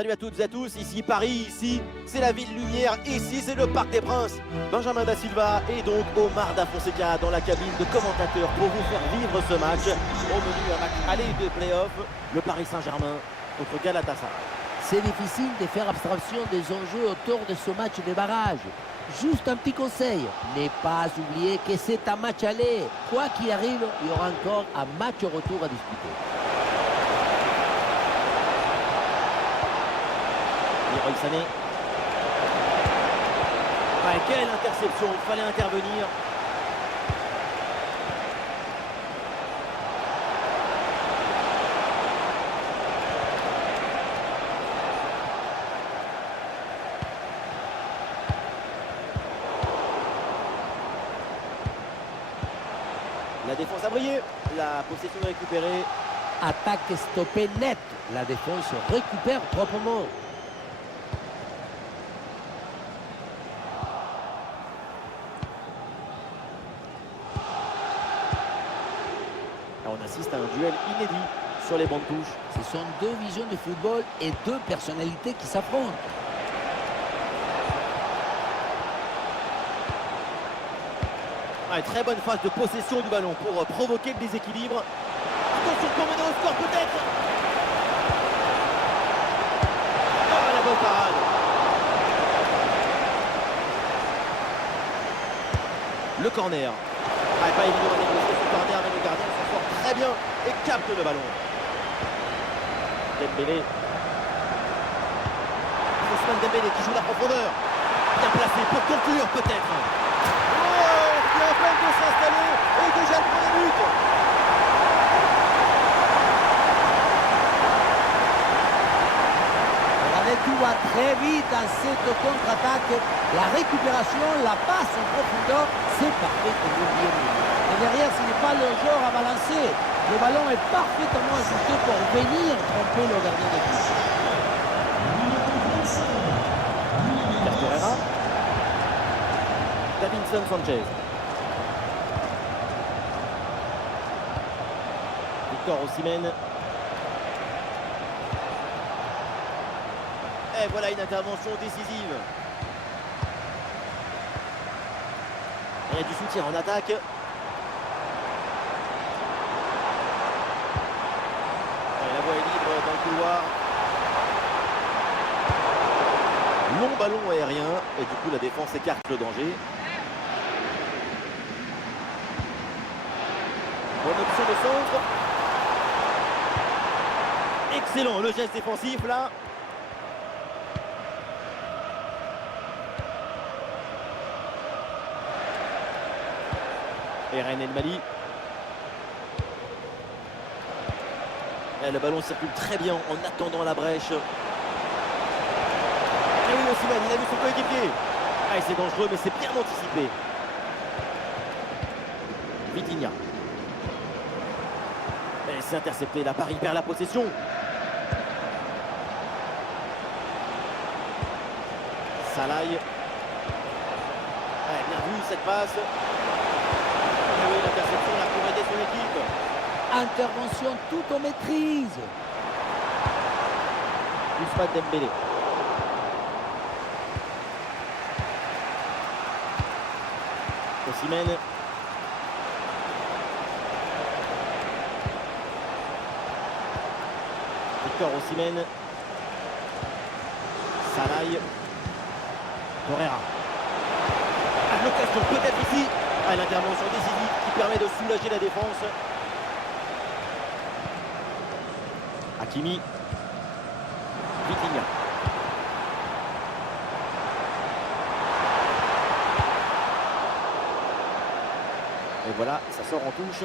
Salut à toutes et à tous, ici Paris, ici c'est la ville lumière, ici c'est le Parc des Princes. Benjamin Da Silva et donc Omar Da Fonseca dans la cabine de commentateurs pour vous faire vivre ce match. Au menu un match aller de play-off, le Paris Saint-Germain contre Galatasaray. C'est difficile de faire abstraction des enjeux autour de ce match de barrage. Juste un petit conseil, ne pas oublier que c'est un match aller. Quoi qu'il arrive, il y aura encore un match retour à disputer. Leroy Sané. Ouais, quelle interception, il fallait intervenir. La défense a brillé, la possession est récupérée. Attaque stoppée nette. La défense récupère proprement. On assiste à un duel inédit sur les bancs de touche. Ce sont deux visions de football et deux personnalités qui s'affrontent. Ouais, très bonne phase de possession du ballon pour provoquer le déséquilibre. Attention pour mener au score peut-être. Oh, la bonne parade. Le corner. Ah, pas évident à négocier ce corner, mais le gardien s'en sort très bien et capte le ballon. Dembélé. Ousmane Dembélé qui joue la profondeur. Bien placé pour conclure peut-être. Oh, qui est en train de s'installer et déjà le premier but. Regardez, tout va très vite dans cette contre-attaque. La récupération, la passe en profondeur, c'est parfait pour le bien. Et derrière, ce n'est pas le joueur à balancer. Le ballon est parfaitement ajusté pour venir tromper le gardien de but. Herrera. Davinson Sanchez. Victor Osimhen. Et voilà une intervention décisive. Il y a du soutien en attaque. Et la voie est libre dans le couloir. Long ballon aérien. Et du coup la défense écarte le danger. Bonne option de centre. Excellent le geste défensif là. Eren El Mali. Et le ballon circule très bien en attendant la brèche. Et oui, Osimhen, il a vu son coéquipier. Ah, c'est dangereux, mais c'est bien anticipé. Vitinha. Et c'est intercepté. La Paris perd la possession. Salaï. Ah, bien vu cette passe. Et oui, l'interception là pour aider son équipe. Intervention tout en maîtrise. Ousmane Dembélé. Osimhen. Victor Osimhen. Salaï. Torreira. Ah, l'occasion peut-être ici. Ah, l'intervention décisive qui permet de soulager la défense. Hakimi. Vitinha. Et voilà, ça sort en touche.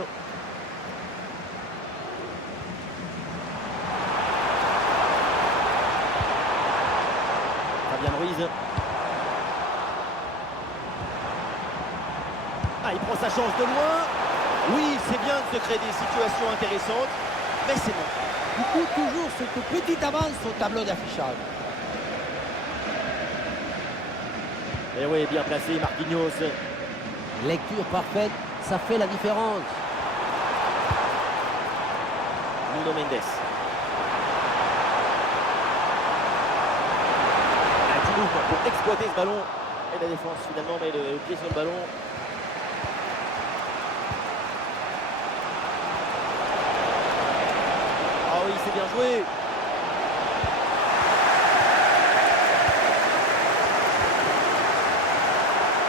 Fabian Ruiz. Ah, il prend sa chance de loin. Oui, c'est bien de se créer des situations intéressantes, mais c'est bon. Du coup, toujours cette petite avance au tableau d'affichage. Et oui, bien placé, Marquinhos. Lecture parfaite, ça fait la différence. Nuno Mendes. pour exploiter ce ballon. Et la défense finalement met le pied sur le ballon. Ah oui, c'est bien joué.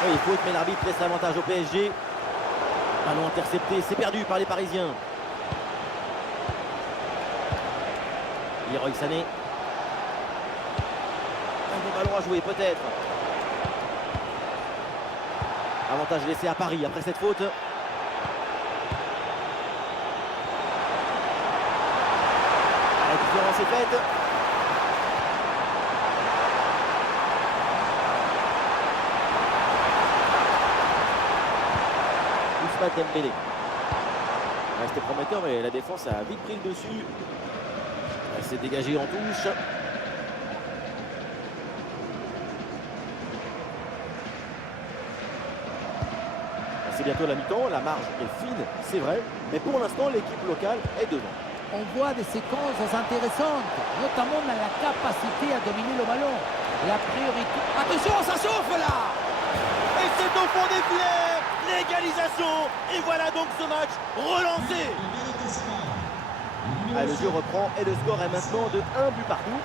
Oui, faute, mais l'arbitre laisse l'avantage au PSG. Ballon intercepté, c'est perdu par les Parisiens. Leroy Sané. Un bon ballon à jouer peut-être. Avantage laissé à Paris après cette faute. La différence est faite. Ousmane Dembélé. C'était prometteur, mais la défense a vite pris le dessus. Elle s'est dégagée en touche. C'est bientôt la mi-temps, la marge est fine, c'est vrai, mais pour l'instant l'équipe locale est devant. On voit des séquences intéressantes, notamment dans la capacité à dominer le ballon. La priorité... Attention, ça chauffe là! Et c'est au fond des filets, l'égalisation, et voilà donc ce match relancé. Ah, le jeu reprend et le score est maintenant de 1 but partout.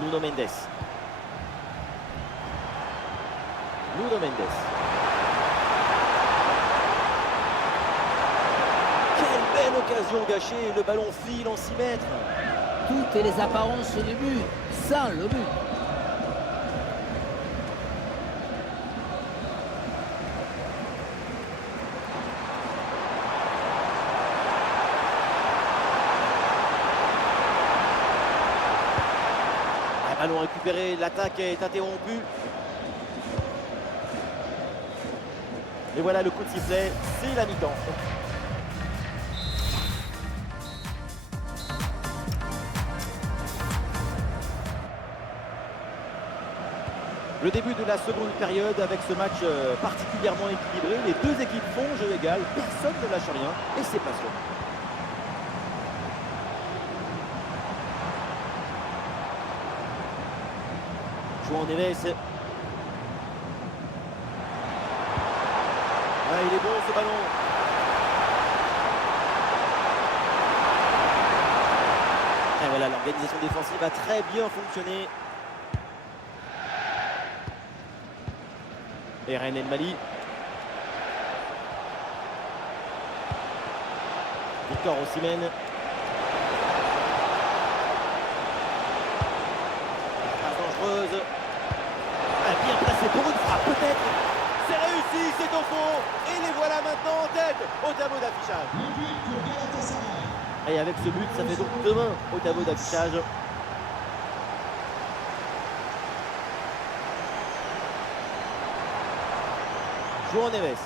Nuno Mendes. Nuno Mendes. Quelle belle occasion gâchée, le ballon file en 6 mètres. Toutes les apparences du but, sans le but. Ballon récupéré, l'attaque est interrompue. Et voilà le coup de sifflet, c'est la mi-temps. Le début de la seconde période avec ce match particulièrement équilibré. Les deux équipes font jeu égal, personne ne lâche rien et c'est passionnant. João Neves. Ah, il est bon ce ballon. Et voilà, l'organisation défensive a très bien fonctionné. Eren El Mali. Victor Osimhen. Passe dangereuse. Bien placé pour une frappe peut-être. C'est réussi, c'est au fond. Et les voilà maintenant en tête au tableau d'affichage. Et avec ce but, ça fait donc 2 mains au tableau d'affichage. João Neves.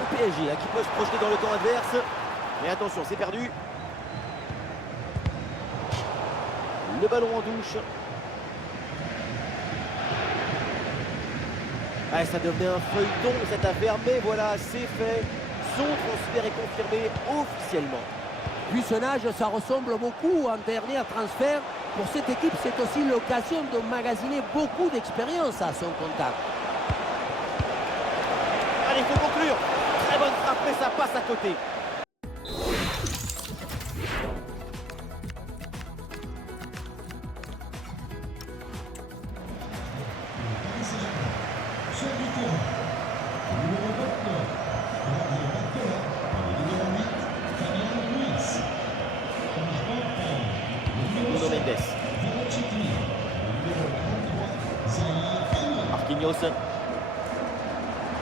Le PSG là, qui peut se projeter dans le camp adverse. Mais attention, c'est perdu. Le ballon en touche. Ah, ça devenait un feuilleton cette affaire, mais voilà, c'est fait. Son transfert est confirmé officiellement. Vu son âge, ça ressemble beaucoup à un dernier transfert. Pour cette équipe, c'est aussi l'occasion de magasiner beaucoup d'expérience à son contact. Allez, il faut conclure. Très bonne frappe, mais ça passe à côté. Nuno Mendes. Marquinhos.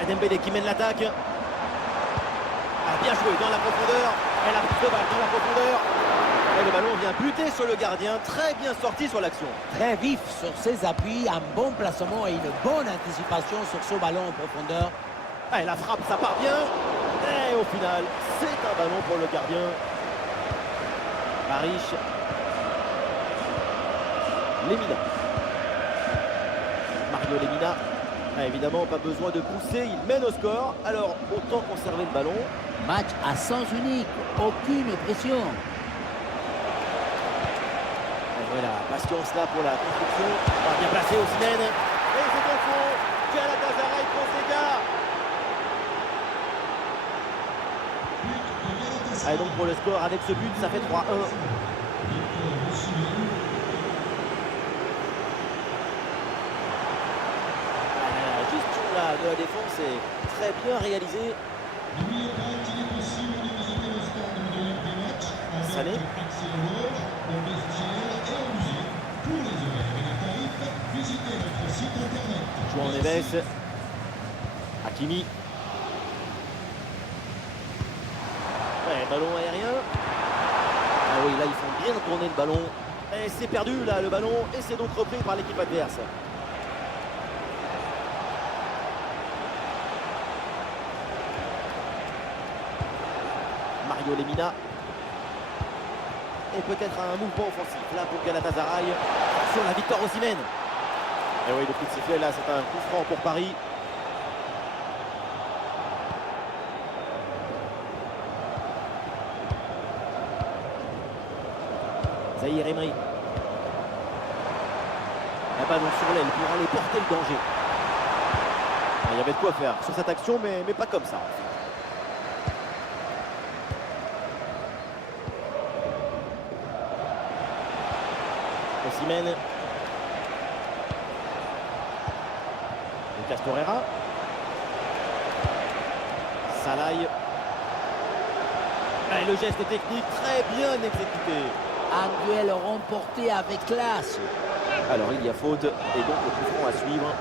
Dembélé qui mène l'attaque. Ah, bien joué dans la profondeur. Elle a pris le balle dans la profondeur. Et le ballon vient buter sur le gardien. Très bien sorti sur l'action. Très vif sur ses appuis, un bon placement et une bonne anticipation sur ce ballon en profondeur. Ah, et la frappe, ça part bien. Et au final, c'est un ballon pour le gardien. Maric. Lemina. Mario Lemina. Ah, évidemment, pas besoin de pousser, il mène au score. Alors, autant conserver le ballon. Match à sens unique, aucune pression. Voilà, patience là pour la construction. Ah, bien placé Osimhen. Et c'est au fond. Galatasaray prend ses gars. Allez donc pour le score avec ce but, ça fait 3-1. La gestion là, de la défense est très bien réalisée. Sané. João Neves. Hakimi. Ouais, ballon aérien. Ah oui, là ils font bien tourner le ballon. Et c'est perdu là le ballon. Et c'est donc repris par l'équipe adverse. Mario Lemina. Et peut-être un mouvement offensif là pour Galatasaray. Sur la victoire Osimhen. Et oui, le coup de sifflet là, c'est un coup franc pour Paris. Zahir Emery. Un ballon sur l'aile pour aller porter le danger. Il y avait de quoi faire sur cette action, mais pas comme ça. Osimhen. Lucas Torreira. Salaï. Et le geste technique très bien exécuté. Un duel remporté avec classe. Alors il y a faute et donc le coup franc à suivre.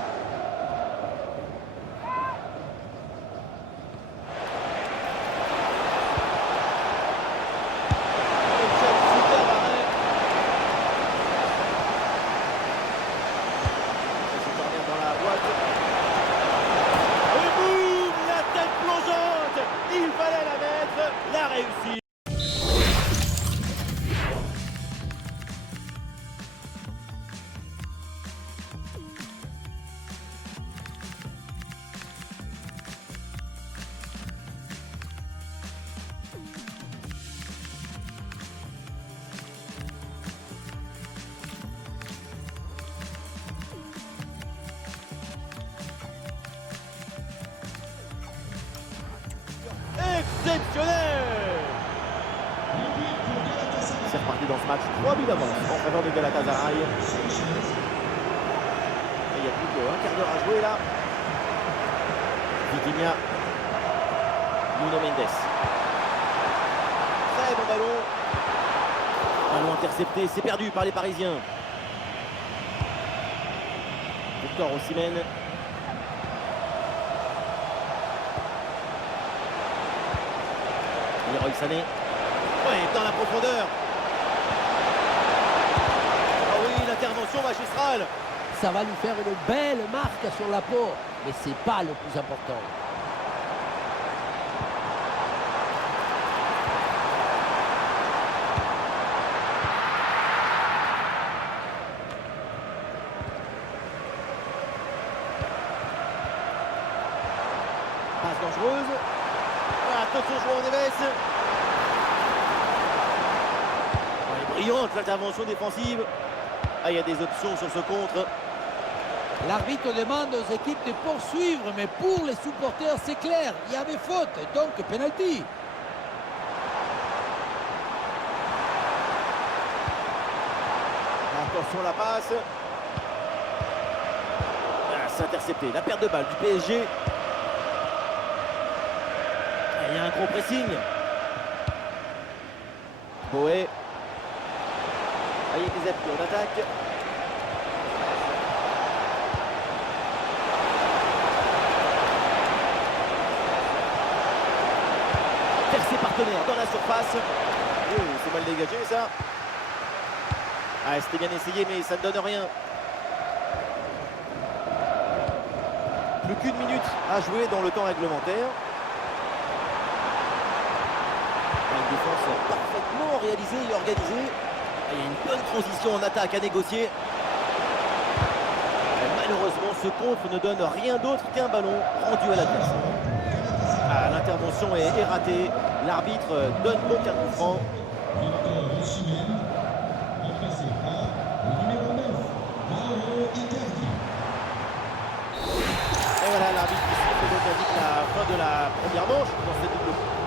La réussite. Exceptionnel. C'est reparti dans ce match, 3 buts d'avance en faveur de Galatasaray. Et il n'y a plus qu'un quart d'heure à jouer là. Vitinha. Nuno Mendes. Très bon ballon. Ballon intercepté, c'est perdu par les Parisiens. Victor Osimhen. Leroy Sané. Ouais, dans la profondeur. Ah oui, l'intervention magistrale. Ça va lui faire une belle marque sur la peau, mais c'est pas le plus important. Passe dangereuse. Attention, João Neves. Ouais, brillante l'intervention défensive. Ah, il y a des options sur ce contre. L'arbitre demande aux équipes de poursuivre, mais pour les supporters, c'est clair, il y avait faute, donc penalty. Attention la passe. Ah, c'est intercepté. La perte de balle du PSG. Ah, il y a un gros pressing. Boé. Ah, il y a des appuis en attaque. Vers ses partenaires dans la surface. Oh, c'est mal dégagé ça. Ah, c'était bien essayé, mais ça ne donne rien. Plus qu'une minute à jouer dans le temps réglementaire. Une défense parfaitement réalisée et organisée. Il y a une bonne transition en attaque à négocier. Et malheureusement, ce contre ne donne rien d'autre qu'un ballon rendu à l'adversaire. Ah, l'intervention est ratée. L'arbitre donne aucun coup franc. la fin de la première manche dans cette double